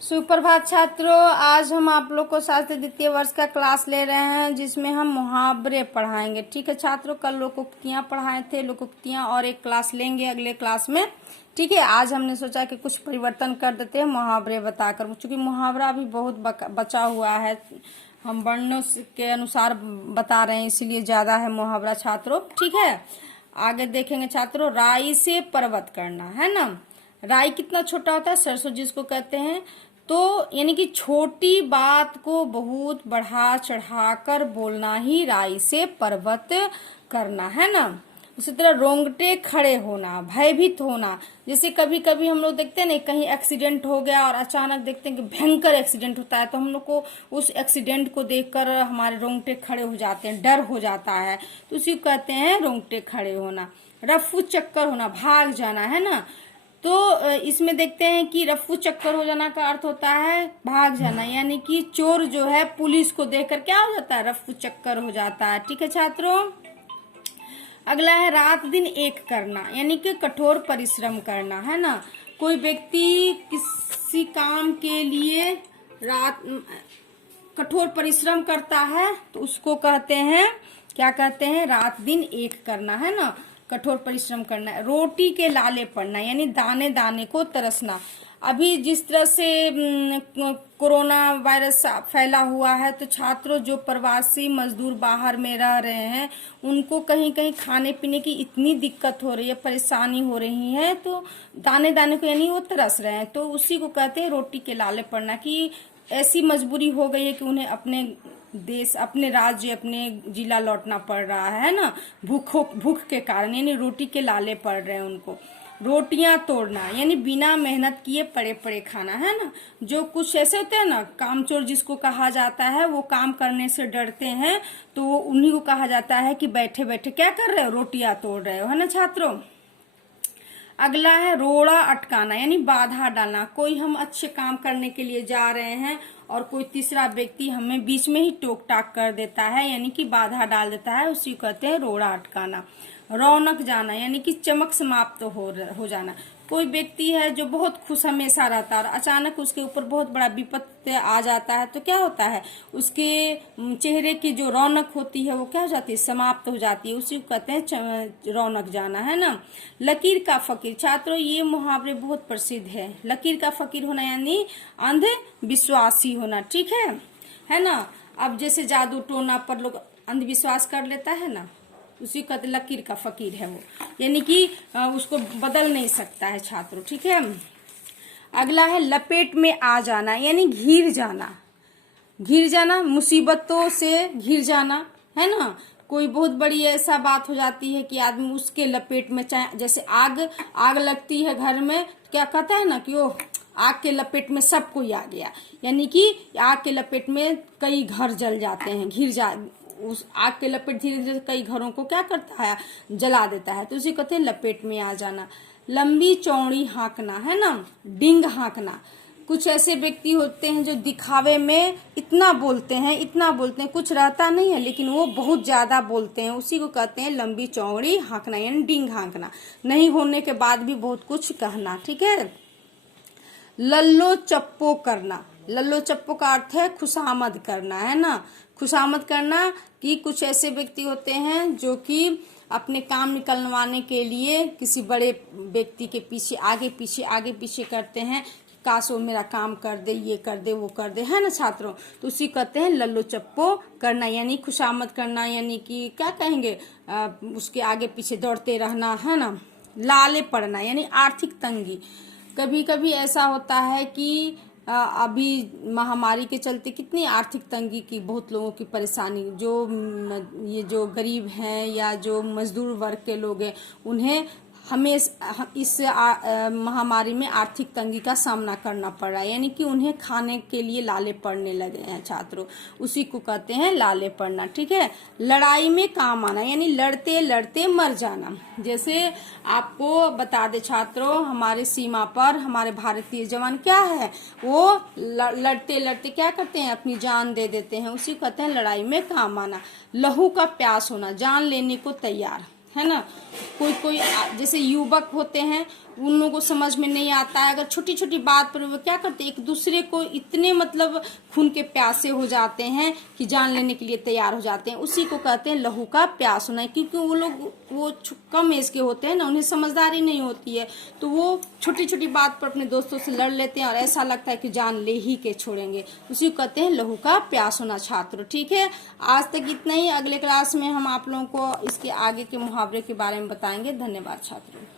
सुप्रभात छात्रों, आज हम आप लोग को शास्त्र द्वितीय वर्ष का क्लास ले रहे हैं जिसमें हम मुहावरे पढ़ाएंगे। ठीक है छात्रों, कल लोकोक्तियां पढ़ाए थे, लोकोक्तियां और एक क्लास लेंगे अगले क्लास में। ठीक है, आज हमने सोचा कि कुछ परिवर्तन कर देते हैं मुहावरे बताकर, क्योंकि मुहावरा अभी बहुत बचा हुआ है, हम वर्णों के अनुसार बता रहे हैं, इसीलिए ज्यादा है मुहावरा छात्रों। ठीक है, आगे देखेंगे छात्रों। राई से पर्वत करना, है ना। राई कितना छोटा होता है, सरसों जिसको कहते हैं। तो यानी कि छोटी बात को बहुत बढ़ा चढ़ाकर बोलना ही राई से पर्वत करना, है ना। उसी तरह रोंगटे खड़े होना, भयभीत होना। जैसे कभी कभी हम लोग देखते हैं ना, कहीं एक्सीडेंट हो गया और अचानक देखते हैं कि भयंकर एक्सीडेंट होता है, तो हम लोग को उस एक्सीडेंट को देखकर हमारे रोंगटे खड़े हो जाते हैं, डर हो जाता है, तो उसी को कहते हैं रोंगटे खड़े होना। रफू चक्कर होना, भाग जाना, है ना। तो इसमें देखते हैं कि रफू चक्कर हो जाना का अर्थ होता है भाग जाना, यानी कि चोर जो है पुलिस को देखकर क्या हो जाता है, रफू चक्कर हो जाता है। ठीक है छात्रों, अगला है रात दिन एक करना, यानी कि कठोर परिश्रम करना, है ना। कोई व्यक्ति किसी काम के लिए रात कठोर परिश्रम करता है तो उसको कहते हैं, क्या कहते हैं, रात दिन एक करना, है ना, कठोर परिश्रम करना है। रोटी के लाले पड़ना, यानी दाने दाने को तरसना। अभी जिस तरह से कोरोना वायरस फैला हुआ है, तो छात्रों जो प्रवासी मजदूर बाहर में रह रहे हैं उनको कहीं कहीं खाने पीने की इतनी दिक्कत हो रही है, परेशानी हो रही है, तो दाने दाने को यानी वो तरस रहे हैं, तो उसी को कहते हैं रोटी के लाले पड़ना, कि ऐसी मजबूरी हो गई है कि उन्हें अपने देश, अपने राज्य, अपने जिला लौटना पड़ रहा है ना, भूख के कारण, यानी रोटी के लाले पड़ रहे हैं उनको। रोटियां तोड़ना, यानी बिना मेहनत किए पड़े पड़े खाना, है ना। जो कुछ ऐसे होते हैं ना, कामचोर जिसको कहा जाता है, वो काम करने से डरते हैं, तो वो उन्हीं को कहा जाता है कि बैठे बैठे क्या कर रहे हो, रोटियां तोड़ रहे हो, है ना छात्रों। अगला है रोड़ा अटकाना, यानी बाधा डालना। कोई हम अच्छे काम करने के लिए जा रहे हैं और कोई तीसरा व्यक्ति हमें बीच में ही टोक टाक कर देता है, यानी कि बाधा डाल देता है, उसी को कहते हैं रोड़ा अटकाना। रौनक जाना, यानी कि चमक समाप्त हो जाना। कोई व्यक्ति है जो बहुत खुश हमेशा रहता है और अचानक उसके ऊपर बहुत बड़ा विपत्ति आ जाता है, तो क्या होता है, उसके चेहरे की जो रौनक होती है वो क्या हो जाती है, समाप्त हो जाती है, उसी को कहते हैं रौनक जाना, है ना। लकीर का फकीर, छात्रों ये मुहावरे बहुत प्रसिद्ध है। लकीर का फकीर होना यानी अंधविश्वासी होना, ठीक है ना। अब जैसे जादू टोना पर लोग अंधविश्वास कर लेता है ना, उसी का लकीर का फकीर है वो, यानी कि उसको बदल नहीं सकता है छात्रों। ठीक है, अगला है लपेट में आ जाना, यानी घिर जाना। घिर जाना, मुसीबतों से घिर जाना, है ना। कोई बहुत बड़ी ऐसा बात हो जाती है कि आदमी उसके लपेट में, चाहे जैसे आग लगती है घर में, तो क्या कहता है ना कि वो आग के लपेट में सब कोई आ गया, यानी कि आग के लपेट में कई घर जल जाते हैं, उस आग के लपेट धीरे धीरे कई घरों को क्या करता है, जला देता है, तो उसी कहते हैं लपेट में आ जाना। लंबी चौड़ी हाँकना, है ना, डिंग हाँकना। कुछ ऐसे व्यक्ति होते हैं जो दिखावे में इतना बोलते हैं, कुछ रहता नहीं है लेकिन वो बहुत ज्यादा बोलते हैं, उसी को कहते हैं लंबी चौड़ी हाँकना, यानी डिंग हाँकना। नहीं होने के बाद भी बहुत कुछ कहना। ठीक है, लल्लो चप्पो करना। लल्लो चप्पो का अर्थ है खुशामद करना, है ना। खुशामद करना कि कुछ ऐसे व्यक्ति होते हैं जो कि अपने काम निकलवाने के लिए किसी बड़े व्यक्ति के पीछे आगे पीछे करते हैं, काश वो मेरा काम कर दे, ये कर दे, वो कर दे, है ना छात्रों। तो उसी कहते हैं लल्लो चप्पो करना, यानी खुशामद करना, यानी कि क्या कहेंगे, उसके आगे पीछे दौड़ते रहना, है ना। लाले पड़ना, यानी आर्थिक तंगी। कभी कभी ऐसा होता है कि अभी महामारी के चलते कितनी आर्थिक तंगी की, बहुत लोगों की परेशानी, ये जो गरीब हैं या जो मजदूर वर्ग के लोग हैं, उन्हें हमें इस महामारी में आर्थिक तंगी का सामना करना पड़ रहा है, यानी कि उन्हें खाने के लिए लाले पड़ने लगे हैं छात्रों, उसी को कहते हैं लाले पड़ना। ठीक है, लड़ाई में काम आना, यानी लड़ते लड़ते मर जाना। जैसे आपको बता दे छात्रों, हमारे सीमा पर हमारे भारतीय जवान क्या है, वो लड़ते लड़ते क्या करते हैं, अपनी जान दे देते हैं, उसी को कहते हैं लड़ाई में काम आना। लहू का प्यास होना, जान लेने को तैयार, है ना। कोई जैसे युवक होते हैं उन लोगों को समझ में नहीं आता है। अगर छोटी छोटी बात पर वो क्या करते हैं, एक दूसरे को इतने मतलब खून के प्यासे हो जाते हैं कि जान लेने के लिए तैयार हो जाते हैं। उसी को कहते हैं लहू का प्यास होना, क्योंकि वो लोग वो कम एज के होते हैं ना, उन्हें समझदारी नहीं होती है, तो वो छोटी छोटी बात पर अपने दोस्तों से लड़ लेते हैं और ऐसा लगता है कि जान ले ही के छोड़ेंगे। उसी को कहते हैं लहू का प्यास होना छात्र। ठीक है, आज तक इतना ही। अगले क्लास में हम आप लोगों को इसके आगे के मुहावरे के बारे में बताएंगे। धन्यवाद छात्रों।